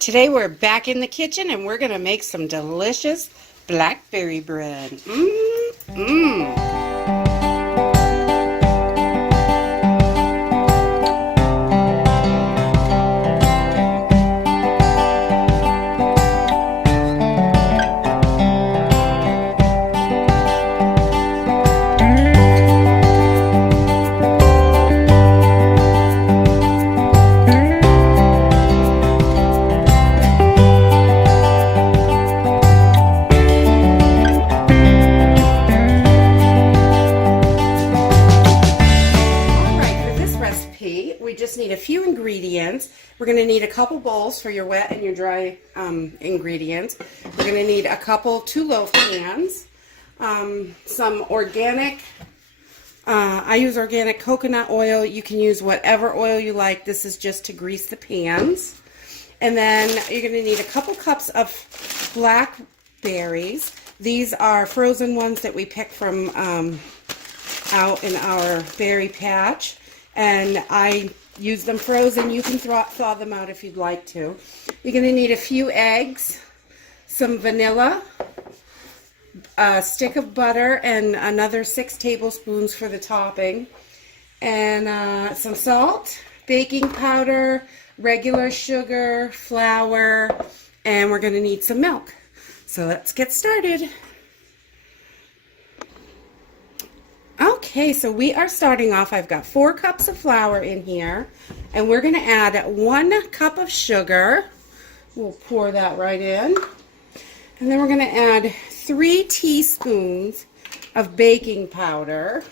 Today we're back in the kitchen and we're going to make some delicious blackberry bread. Mmm, mmm. We just need a few ingredients. We're going to need a couple bowls for your wet and your dry ingredients. We're going to need two loaf pans, some organic, I use organic coconut oil. You can use whatever oil you like. This is just to grease the pans. And then you're going to need a couple cups of blackberries. These are frozen ones that we pick from out in our berry patch. And I use them frozen. You can thaw them out if you'd like to. You're going to need a few eggs, some vanilla, a stick of butter, and another 6 tablespoons for the topping, and some salt, baking powder, regular sugar, flour, and we're going to need some milk. So let's get started. Okay, so we are starting off. I've got 4 cups of flour in here, and we're going to add 1 cup of sugar. We'll pour that right in. And then we're going to add 3 teaspoons of baking powder.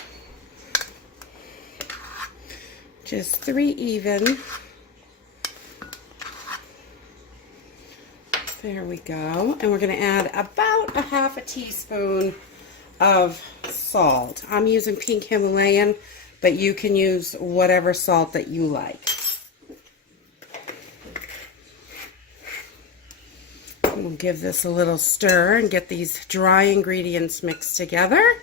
Just 3 even. There we go. And we're going to add about a half a teaspoon of salt. I'm using pink Himalayan, but you can use whatever salt that you like. We'll give this a little stir and get these dry ingredients mixed together.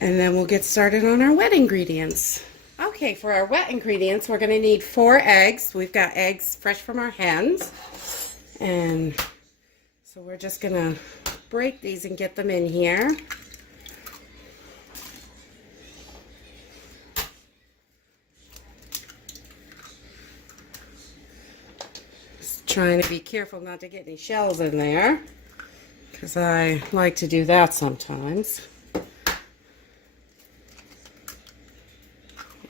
And then we'll get started on our wet ingredients. Okay, for our wet ingredients, we're going to need 4 eggs. We've got eggs fresh from our hens. And so we're just going to break these and get them in here. Just trying to be careful not to get any shells in there, because I like to do that sometimes.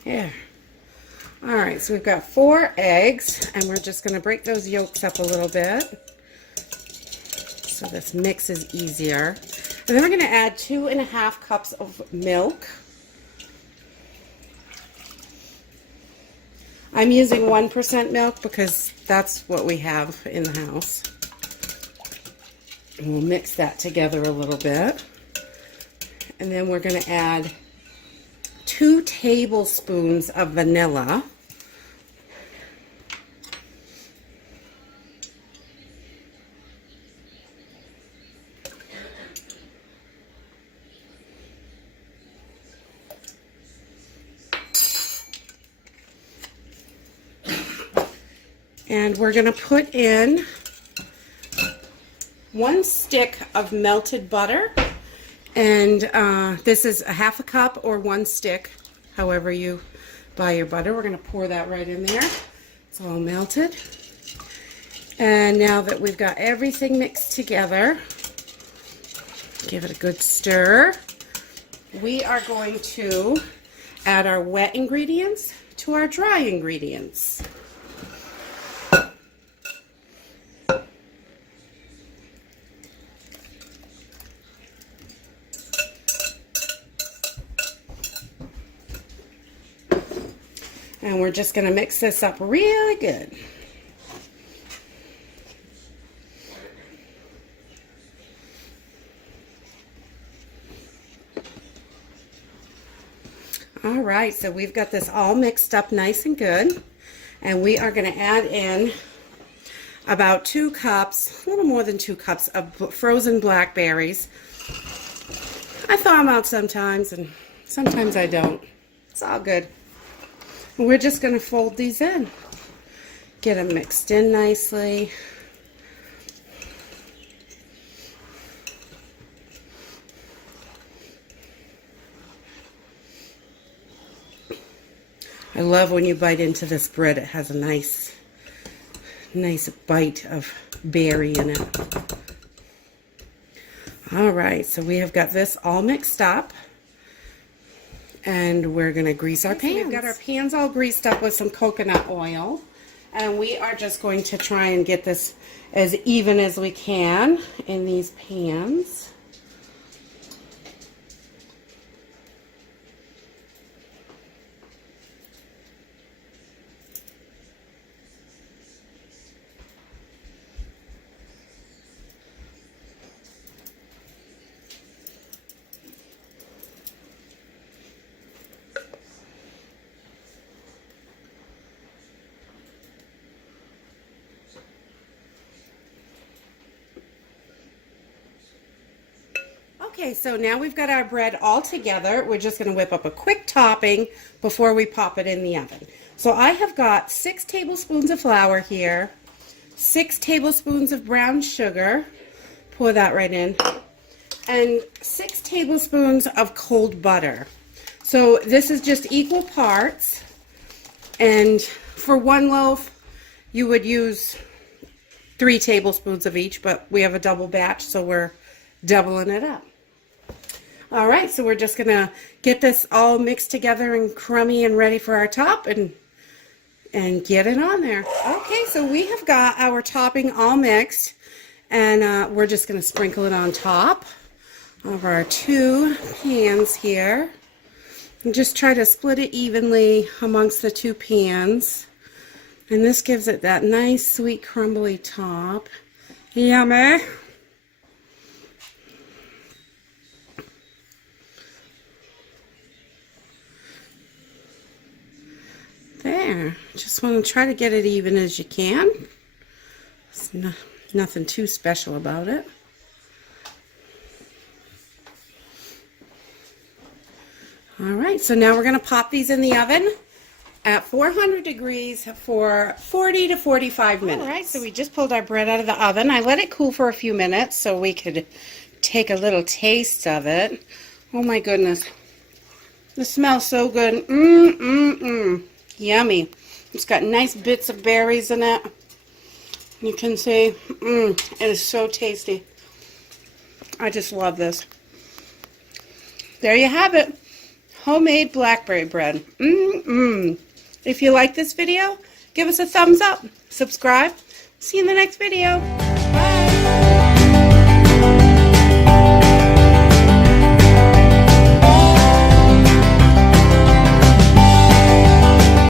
Yeah. Alright, so we've got 4 eggs, and we're just going to break those yolks up a little bit, so this mix is easier. And then we're going to add 2½ cups of milk. I'm using 1% milk because that's what we have in the house. And we'll mix that together a little bit. And then we're going to add 2 tablespoons of vanilla. And we're going to put in 1 stick of melted butter. And this is a ½ cup or 1 stick, however you buy your butter. We're going to pour that right in there. It's all melted. And now that we've got everything mixed together, give it a good stir. We are going to add our wet ingredients to our dry ingredients. And we're just going to mix this up really good. All right, so we've got this all mixed up nice and good. And we are going to add in about 2 cups, a little more than 2 cups of frozen blackberries. I thaw them out sometimes, and sometimes I don't. It's all good. We're just going to fold these in. Get them mixed in nicely. I love when you bite into this bread. It has a nice bite of berry in it. All right, so we have got this all mixed up. And we're going to grease our pans. We've got our pans all greased up with some coconut oil. And we are just going to try and get this as even as we can in these pans. Okay, so now we've got our bread all together. We're just going to whip up a quick topping before we pop it in the oven. So I have got 6 tablespoons of flour here, 6 tablespoons of brown sugar, pour that right in, and 6 tablespoons of cold butter. So this is just equal parts, and for one loaf you would use 3 tablespoons of each, but we have a double batch, so we're doubling it up. All right, so we're just gonna get this all mixed together and crummy and ready for our top and get it on there. Okay, so we have got our topping all mixed, and we're just gonna sprinkle it on top of our 2 pans here. And just try to split it evenly amongst the 2 pans. And this gives it that nice, sweet, crumbly top. Yummy. There, just want to try to get it even as you can. It's nothing too special about it. All right, so now we're going to pop these in the oven at 400 degrees for 40 to 45 minutes. All right, so we just pulled our bread out of the oven. I let it cool for a few minutes so we could take a little taste of it. Oh my goodness, this smells so good. Yummy. It's got nice bits of berries in it. You can see, it is so tasty. I just love this. There you have it. Homemade blackberry bread. If you like this video, give us a thumbs up. Subscribe. See you in the next video. Bye.